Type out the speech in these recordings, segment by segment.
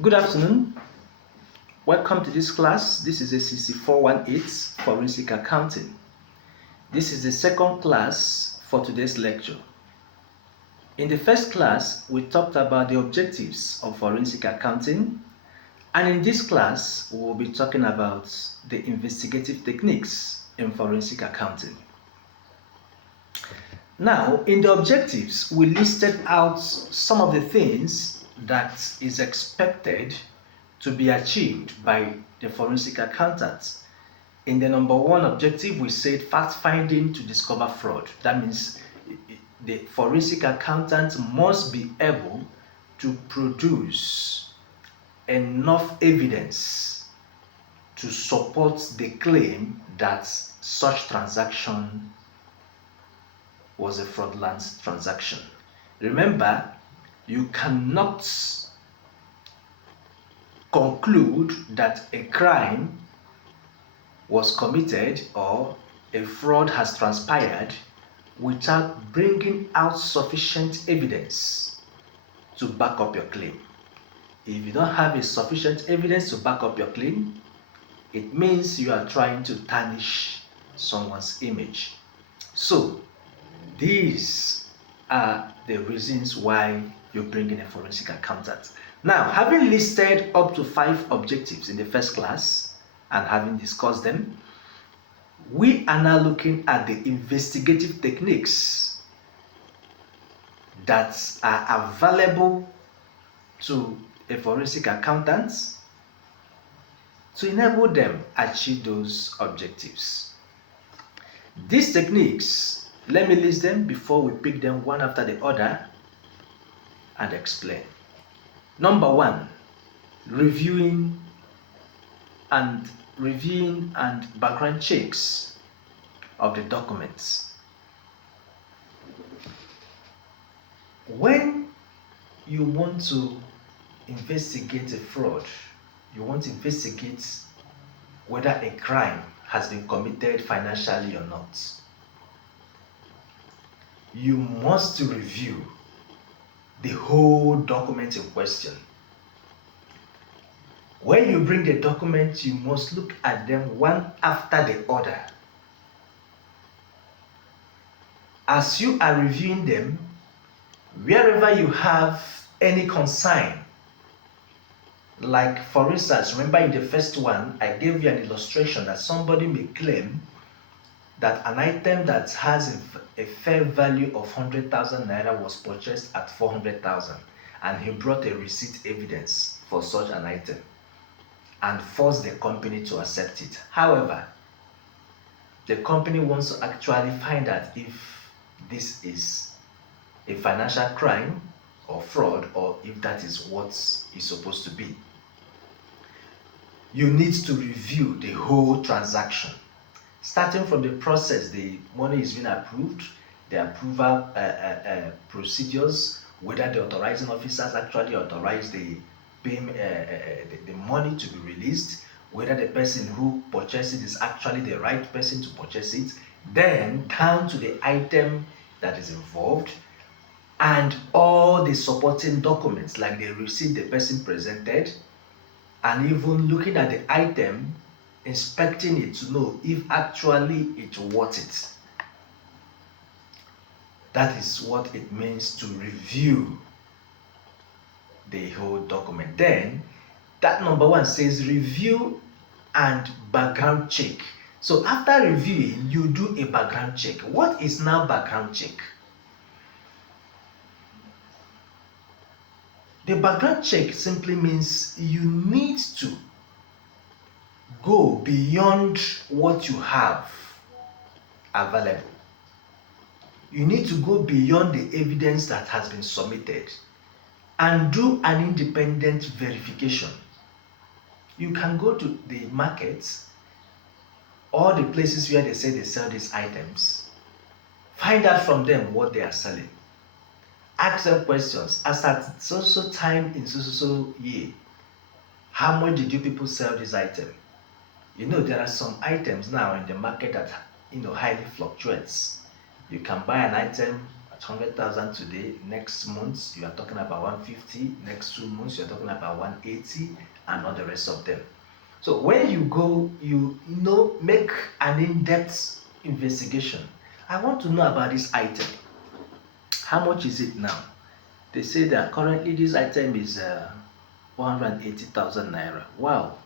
Good afternoon. Welcome to this class. This is ACC 418 Forensic Accounting. This is the second class for today's lecture. In the first class, we talked about the objectives of forensic accounting, and in this class, we will be talking about the investigative techniques in forensic accounting. Now, in the objectives, we listed out some of the things that is expected to be achieved by the forensic accountant. In the number one objective, we said fact finding to discover fraud. That means the forensic accountant must be able to produce enough evidence to support the claim that such transaction was a fraudulent transaction. Remember, you cannot conclude that a crime was committed or a fraud has transpired without bringing out sufficient evidence to back up your claim. If you don't have a sufficient evidence to back up your claim, it means you are trying to tarnish someone's image. So, these are the reasons why you bring in a forensic accountant. Now, having listed up to 5 objectives in the first class and having discussed them, we are now looking at the investigative techniques that are available to a forensic accountant to enable them achieve those objectives. These techniques, let me list them before we pick them one after the other and explain. Number 1, reviewing and background checks of the documents. When you want to investigate a fraud, you want to investigate whether a crime has been committed financially or not, you must review the whole document in question. When you bring the document, you must look at them one after the other. As you are reviewing them, wherever you have any concern, like for instance, remember in the first one, I gave you an illustration that somebody may claim that an item that has a fair value of 100,000 naira was purchased at 400,000, and he brought a receipt evidence for such an item and forced the company to accept it. However, the company wants to actually find out if this is a financial crime or fraud, or if that is what is supposed to be. You need to review the whole transaction, starting from the process the money is being approved, the approval procedures, whether the authorizing officers actually authorize the money to be released, whether the person who purchased it is actually the right person to purchase it, then down to the item that is involved, and all the supporting documents like the receipt the person presented, and even looking at the item, inspecting it to know if actually it's worth it. That is what it means to review the whole document. Then that number 1 says review and background check. So after reviewing, you do a background check. What is now background check? The background check simply means you need to go beyond what you have available. You need to go beyond the evidence that has been submitted and do an independent verification. You can go to the markets, all the places where they say they sell these items, find out from them what they are selling. Ask them questions. As at so time in so year, how much did you people sell this item? You know, there are some items now in the market that highly fluctuates. You can buy an item at 100,000 today, next month you are talking about 150, next 2 months you're talking about 180, and all the rest of them. So when you go, make an in-depth investigation. I want to know about this item. How much is it now? They say that currently this item is 180,000 naira. Wow,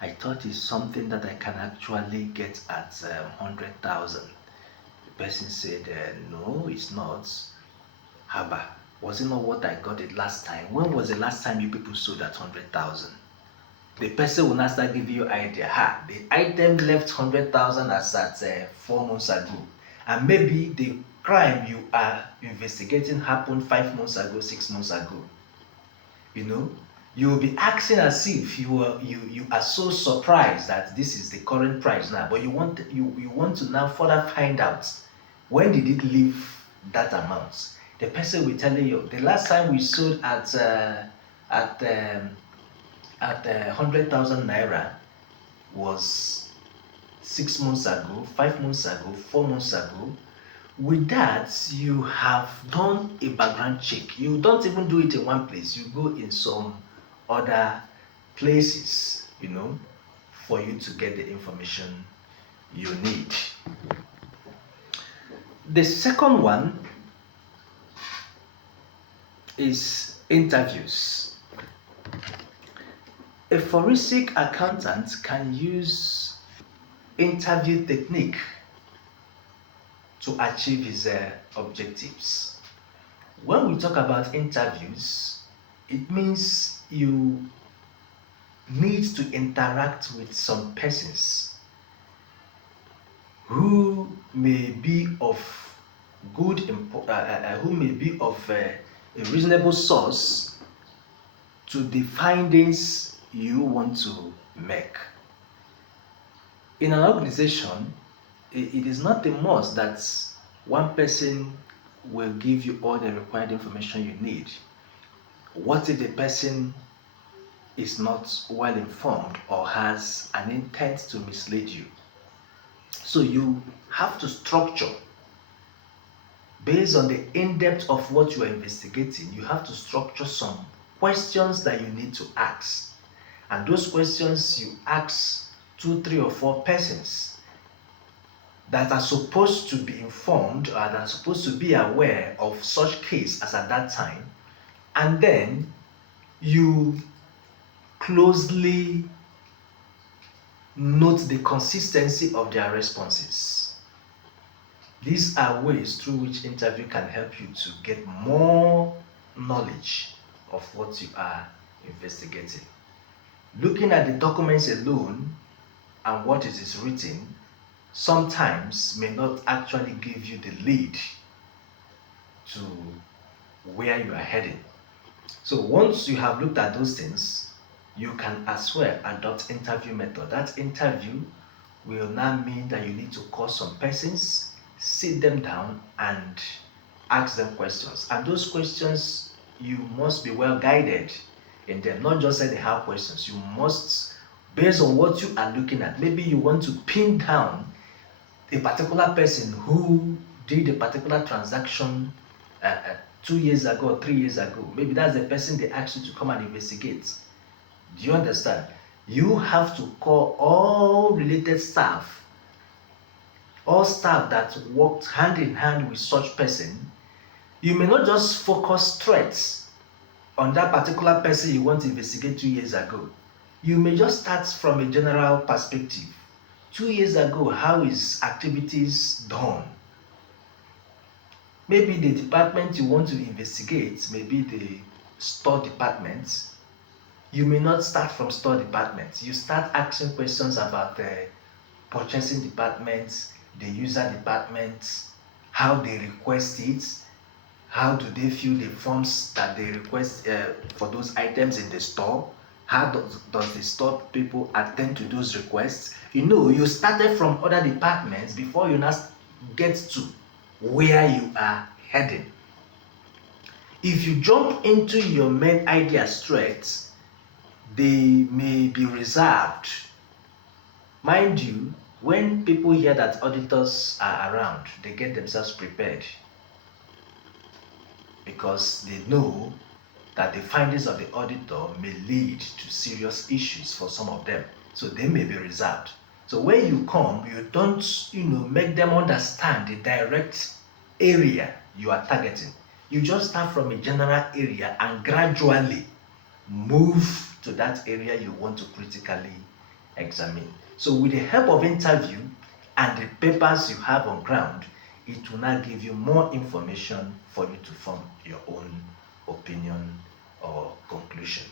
I thought it's something that I can actually get at 100,000. The person said, no, it's not. Haba, was it not what I got it last time? When was the last time you people sold at 100,000? The person will not start giving you idea. The item left 100,000 as at 4 months ago, and maybe the crime you are investigating happened 5 months ago, 6 months ago. You will be acting as if you are so surprised that this is the current price now, but you want to now further find out when did it leave that amount. The person will tell you the last time we sold at 100,000 naira was 6 months ago, 5 months ago, 4 months ago. With that, you have done a background check. You don't even do it in one place. You go in some other places, for you to get the information you need. The second one is interviews. A forensic accountant can use interview technique to achieve his objectives. When we talk about interviews, it means you need to interact with some persons who may be of a reasonable source to the findings you want to make. In an organization, it is not a must that one person will give you all the required information you need. What if the person is not well informed or has an intent to mislead you? So you have to structure based on the in-depth of what you are investigating. You have to structure some questions that you need to ask, and those questions you ask 2, 3, or 4 persons that are supposed to be informed or that are supposed to be aware of such case as at that time, and then you closely note the consistency of their responses. These are ways through which interview can help you to get more knowledge of what you are investigating. Looking at the documents alone and what it is written sometimes may not actually give you the lead to where you are heading. So once you have looked at those things, you can as well adopt interview method. That interview will now mean that you need to call some persons, sit them down and ask them questions. And those questions, you must be well guided in them, not just anyhow questions. You must, based on what you are looking at, maybe you want to pin down a particular person who did a particular transaction 2 years ago or 3 years ago. Maybe that's the person they asked you to come and investigate. Do you understand? You have to call all related staff, all staff that worked hand in hand with such person. You may not just focus threats on that particular person you want to investigate 2 years ago. You may just start from a general perspective. 2 years ago, how is activities done? Maybe the department you want to investigate may be the store department. You may not start from store department. You start asking questions about the purchasing department, the user department, how they request it, how do they fill the forms that they request for those items in the store, how does the store people attend to those requests. You started from other departments before you now get to where you are heading. If you jump into your main idea straight, they may be reserved. Mind you, when people hear that auditors are around, they get themselves prepared. because they know that the findings of the auditor may lead to serious issues for some of them. So they may be reserved. So when you come, you don't, make them understand the direct area you are targeting. You just start from a general area and gradually move to that area you want to critically examine. So with the help of interview and the papers you have on ground, it will now give you more information for you to form your own opinion or conclusion.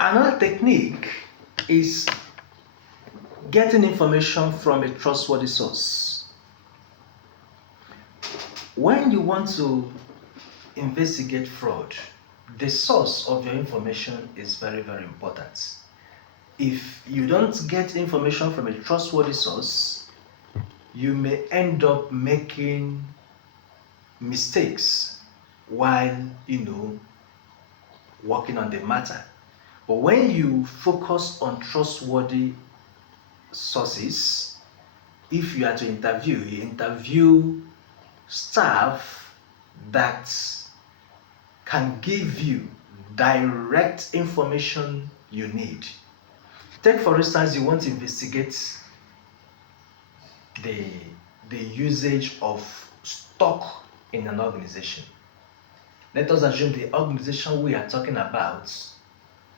Another technique is getting information from a trustworthy source. When you want to investigate fraud, the source of your information is very, very important. If you don't get information from a trustworthy source, you may end up making mistakes while, working on the matter. But when you focus on trustworthy sources, if you are to interview, you interview staff that can give you direct information you need. Take for instance, you want to investigate the usage of stock in an organization. Let us assume the organization we are talking about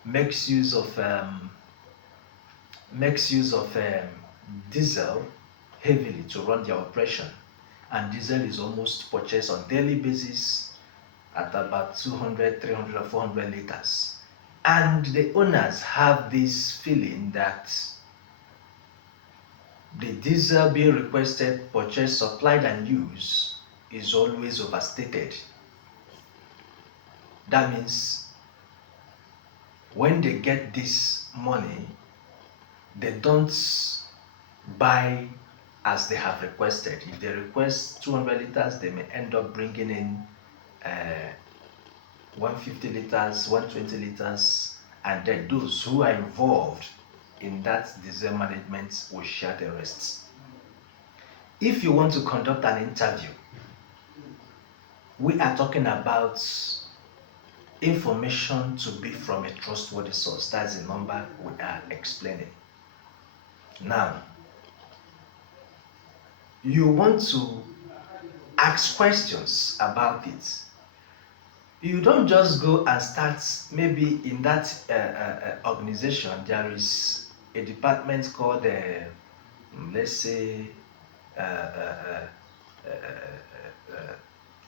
makes use of diesel heavily to run their operation, and diesel is almost purchased on daily basis at about 200, 300 or 400 liters. And the owners have this feeling that the diesel being requested, purchased, supplied and used is always overstated. That means when they get this money, they don't buy as they have requested. If they request 200 liters, they may end up bringing in 150 liters, 120 liters, and then those who are involved in that diesel management will share the rest. If you want to conduct an interview, we are talking about information to be from a trustworthy source. That's the number we are explaining. Now, you want to ask questions about it. You don't just go and start, maybe in that organization, there is a department called, let's say,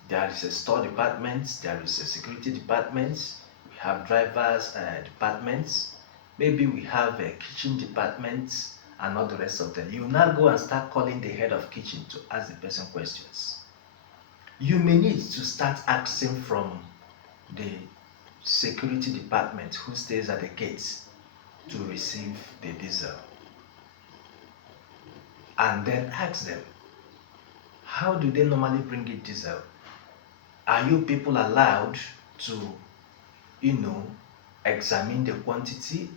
there is a store department, there is a security department, we have drivers departments, maybe we have a kitchen department, and all the rest of them. You now go and start calling the head of kitchen to ask the person questions. You may need to start asking from the security department who stays at the gates to receive the diesel, and then ask them, how do they normally bring it diesel? Are you people allowed to, examine the quantity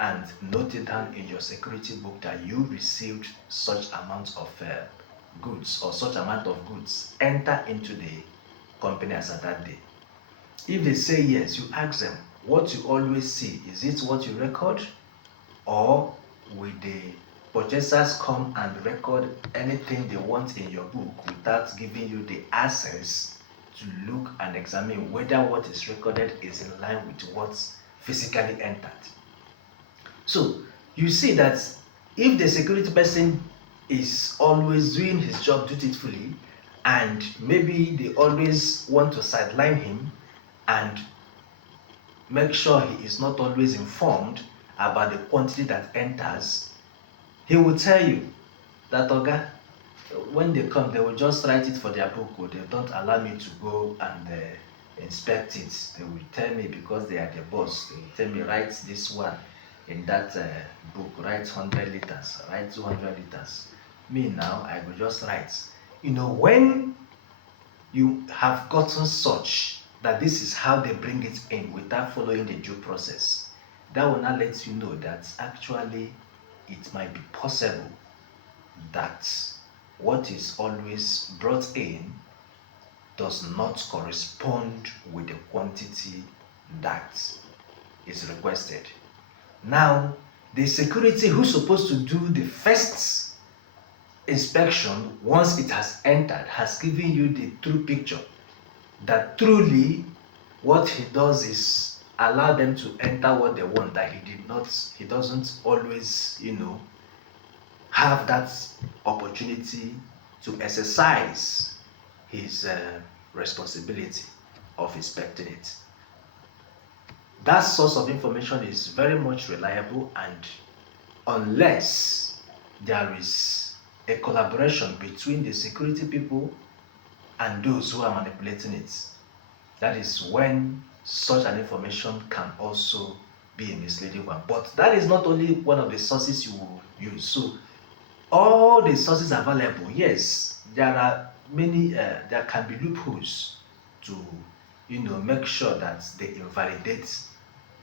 and note it down in your security book that you received such amount of goods, or such amount of goods enter into the company as at that day? If they say yes, you ask them, what you always see, is it what you record, or will the purchasers come and record anything they want in your book without giving you the access to look and examine whether what is recorded is in line with what's physically entered? So you see that if the security person is always doing his job dutifully, and maybe they always want to sideline him and make sure he is not always informed about the quantity that enters, he will tell you that, Oga, when they come, they will just write it for their book, or they don't allow me to go and inspect it. They will tell me, because they are the boss, they will tell me, write this one in that book, write 100 liters, write 200 liters. Me now, I will just write. When you have gotten such that this is how they bring it in without following the due process, that will not let you know that actually it might be possible that what is always brought in does not correspond with the quantity that is requested. Now, the security who's supposed to do the first inspection, once it has entered, has given you the true picture that truly what he does is allow them to enter what they want, that he doesn't always, have that opportunity to exercise his responsibility of inspecting it. That source of information is very much reliable, and unless there is a collaboration between the security people and those who are manipulating it, that is when such an information can also be a misleading one. But that is not only one of the sources you will use. So all the sources available, yes, there are many, there can be loopholes to make sure that they invalidate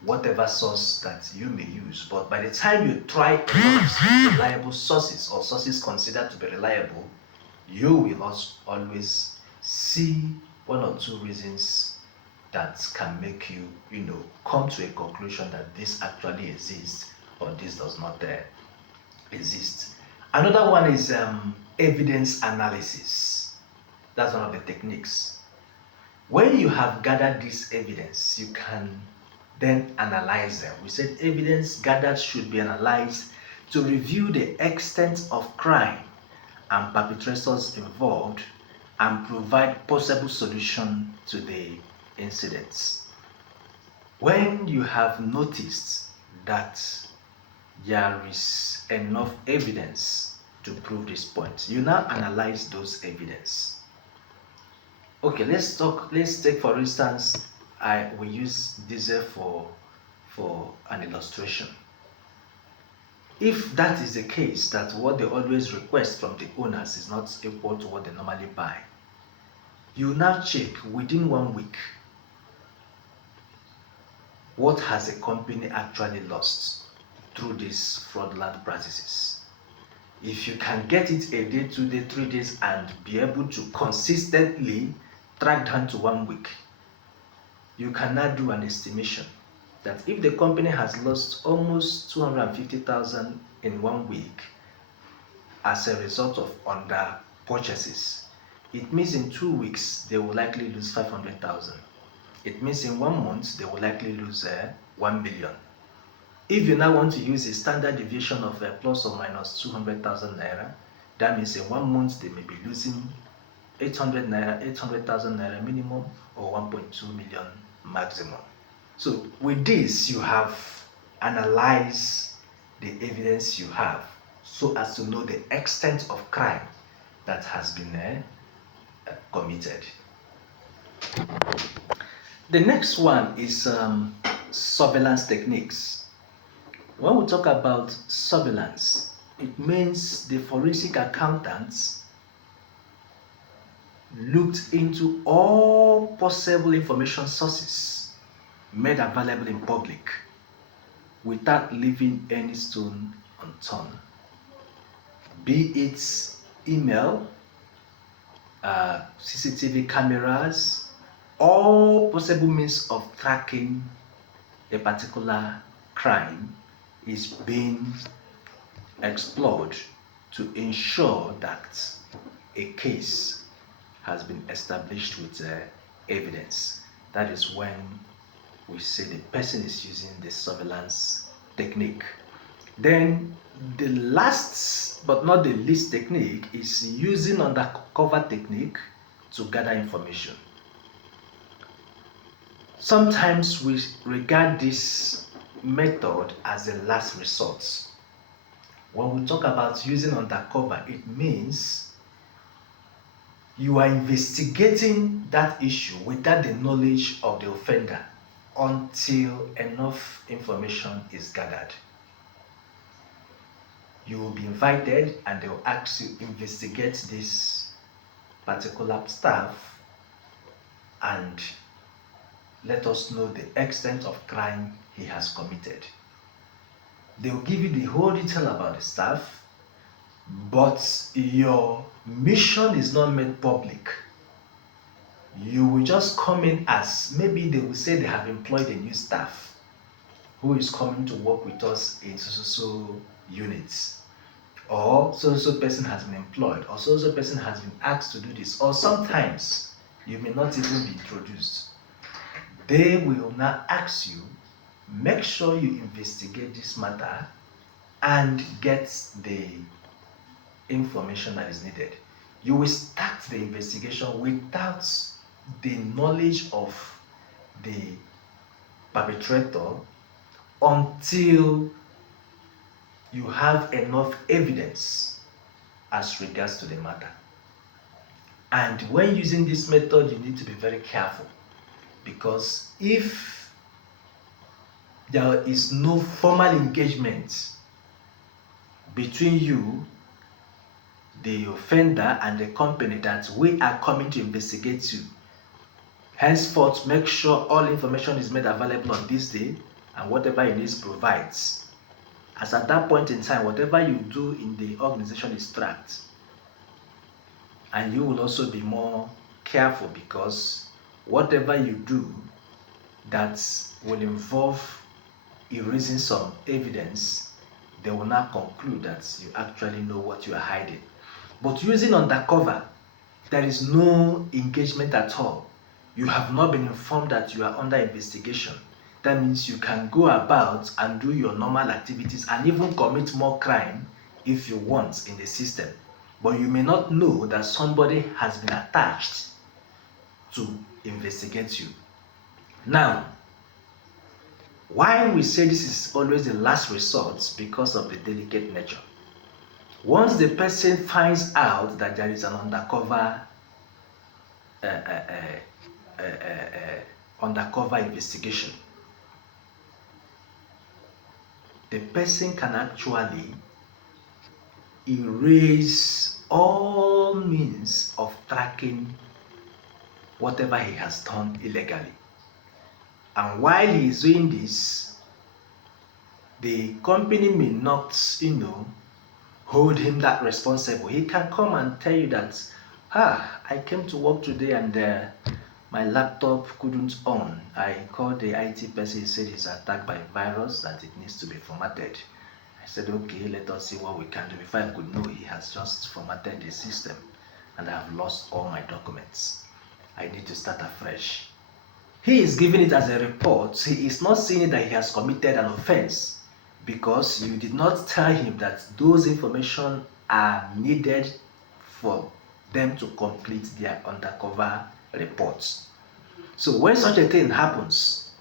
whatever source that you may use. But by the time you try a lot of reliable sources, or sources considered to be reliable, you will always see one or two reasons that can make you, come to a conclusion that this actually exists or this does not exist. Another one is evidence analysis. That's one of the techniques. When you have gathered this evidence, you can then analyze them. We said evidence gathered should be analyzed to review the extent of crime and perpetrators involved and provide possible solution to the incidents. When you have noticed that there is enough evidence to prove this point, you now analyze those evidence. Okay, let's take for instance, we use diesel for an illustration. If that is the case, that what they always request from the owners is not equal to what they normally buy, you now check within 1 week, what has a company actually lost through these fraudulent practices. If you can get it a day, 2 days, 3 days, and be able to consistently track down to 1 week, you can now do an estimation that if the company has lost almost 250,000 in 1 week as a result of under purchases, it means in 2 weeks they will likely lose 500,000. It means in 1 month they will likely lose 1 million. If you now want to use a standard deviation of plus or minus 200,000 naira, that means in 1 month they may be losing 800,000 naira minimum, or 1.2 million maximum. So with this, you have analyzed the evidence you have so as to know the extent of crime that has been committed. The next one is surveillance techniques. When we talk about surveillance, it means the forensic accountants looked into all possible information sources made available in public without leaving any stone unturned. Be it email, CCTV cameras, all possible means of tracking a particular crime is being explored to ensure that a case has been established with evidence. That is when we say the person is using the surveillance technique. Then the last but not the least technique is using undercover technique to gather information. Sometimes we regard this method as a last resort. When we talk about using undercover, it means you are investigating that issue without the knowledge of the offender until enough information is gathered. You will be invited and they will ask you to investigate this particular staff and let us know the extent of crime he has committed. They will give you the whole detail about the staff, but your mission is not made public. You will just come in as, maybe they will say they have employed a new staff who is coming to work with us in so units, or so person has been employed, or so person has been asked to do this, or sometimes you may not even be introduced. They will now ask you, make sure you investigate this matter and get the information that is needed. You will start the investigation without the knowledge of the perpetrator until you have enough evidence as regards to the matter. And when using this method, you need to be very careful, because if there is no formal engagement between you, the offender, and the company that we are coming to investigate you, henceforth make sure all information is made available on this day, and whatever it is provides. As at that point in time, whatever you do in the organization is tracked. And you will also be more careful, because whatever you do that will involve erasing some evidence, they will now conclude that you actually know what you are hiding. But using undercover, there is no engagement at all. You have not been informed that you are under investigation. That means you can go about and do your normal activities and even commit more crime if you want in the system. But you may not know that somebody has been attached to investigate you. Now, why we say this is always the last resort? Because of the delicate nature. Once the person finds out that there is an undercover investigation, the person can actually erase all means of tracking whatever he has done illegally. And while he is doing this, the company may not, hold him that responsible. He can come and tell you that, I came to work today and my laptop couldn't on. I called the IT person, he said it's attacked by a virus, that it needs to be formatted. I said, okay, let us see what we can do. Before I could know, he has just formatted the system and I have lost all my documents. I need to start afresh. He is giving it as a report. He is not saying that he has committed an offense, because you did not tell him that those information are needed for them to complete their undercover reports. So when such a thing happens,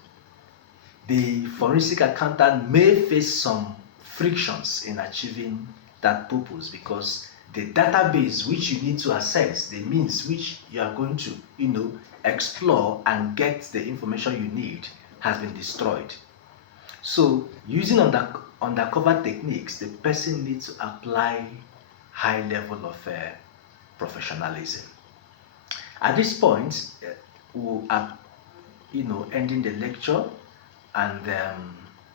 the forensic accountant may face some frictions in achieving that purpose, because the database which you need to access, the means which you are going to, explore and get the information you need, has been destroyed. So using undercover techniques, the person needs to apply high level of professionalism. At this point, we are, ending the lecture, and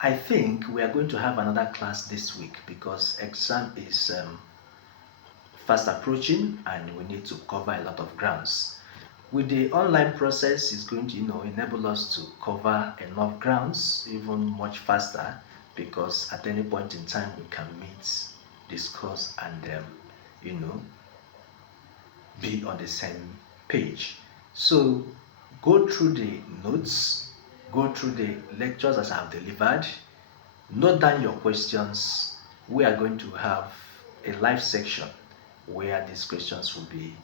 I think we are going to have another class this week, because exam is fast approaching and we need to cover a lot of grounds. With the online process, is going to enable us to cover enough grounds even much faster, because at any point in time we can meet, discuss, and be on the same page. So go through the notes, go through the lectures as I have delivered, note down your questions. We are going to have a live section where these questions will be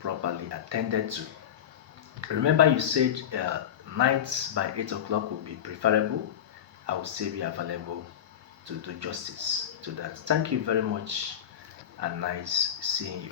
properly attended to. Remember, you said nights by 8 o'clock would be preferable. I will still be available to do justice to that. Thank you very much, and nice seeing you.